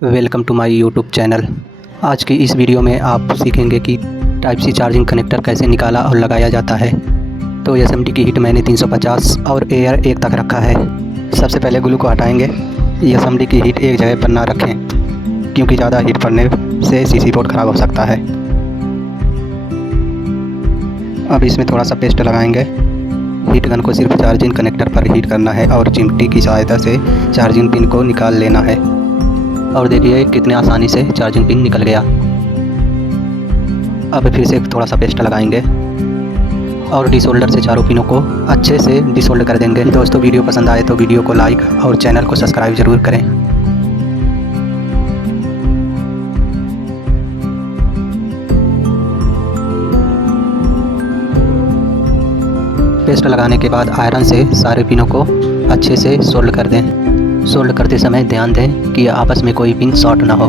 Welcome to my YouTube channel. आज की इस वीडियो में आप सीखेंगे कि टाइप सी चार्जिंग कनेक्टर कैसे निकाला और लगाया जाता है। तो एसएमडी की हीट मैंने 350 और एयर 1 तक रखा है। सबसे पहले ग्लू को हटाएंगे। एसएमडी की हीट एक जगह पर ना रखें, क्योंकि ज़्यादा हीट पड़ने से सीसी बोर्ड ख़राब हो सकता है। अब इसमें थोड़ा सा पेस्ट लगाएंगे। हीट गन को सिर्फ चार्जिंग कनेक्टर पर हीट करना है और चिमटी की सहायता से चार्जिंग पिन को निकाल लेना है। और देखिए कितने आसानी से चार्जिंग पिन निकल गया। अब फिर से थोड़ा सा पेस्ट लगाएंगे और डिसोल्डर से चारों पिनों को अच्छे से डिसोल्ड कर देंगे। दोस्तों, वीडियो पसंद आए तो वीडियो को लाइक और चैनल को सब्सक्राइब ज़रूर करें। पेस्ट लगाने के बाद आयरन से सारे पिनों को अच्छे से सोल्ड कर दें। सोल्ड करते समय ध्यान दें कि आपस में कोई पिन शॉर्ट ना हो।